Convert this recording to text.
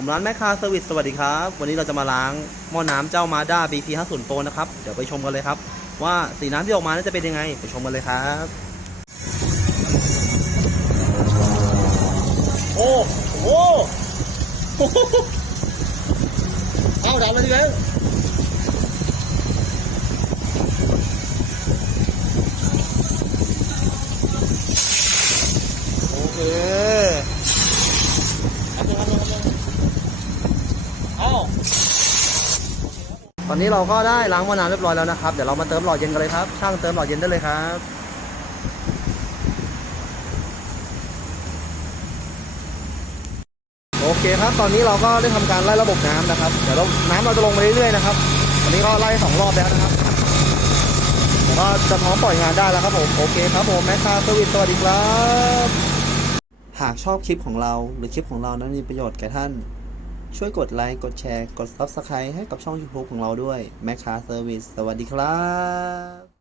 ผมร้านแม่ค้าเซอร์วิสสวัสดีครับ วันนี้เราจะมาล้างหม้อน้ำเจ้ามาด้า BP 50 Pro นะครับ เดี๋ยวไปชมกันเลยครับ ว่าสีน้ำที่ออกมาจะเป็นยังไง ไปชมกันเลยครับ โอ้โหเอาดับเลยทีเดียวโอเค ตอนนี้เราก็ได้ล้างม้อน้ำเรียบร้อยแล้วนะครับ เดี๋ยวเรามาเติมหลอดเย็นกันเลยครับ ช่างเติมหลอดเย็นได้เลยครับโอเคครับ ตอนนี้เราก็ได้ทำการไล่ระบบน้ำนะครับ เดี๋ยวเราน้ำเราจะลงมาเรื่อยๆนะครับตอนนี้ก็ไล่สองรอบแล้วนะครับเดี๋ยวก็จะพร้อมปล่อยงานได้แล้วครับผมโอเคครับผมแม่ค้าสวิตสวัสดีครับ หากชอบคลิปของเราหรือคลิปของเรานั้นมีประโยชน์แก่ท่าน ช่วยกดไลค์ กดแชร์ กด Subscribe ให้กับช่อง YouTube ของเราด้วยแมคคาเซอร์วิสสวัสดีครับ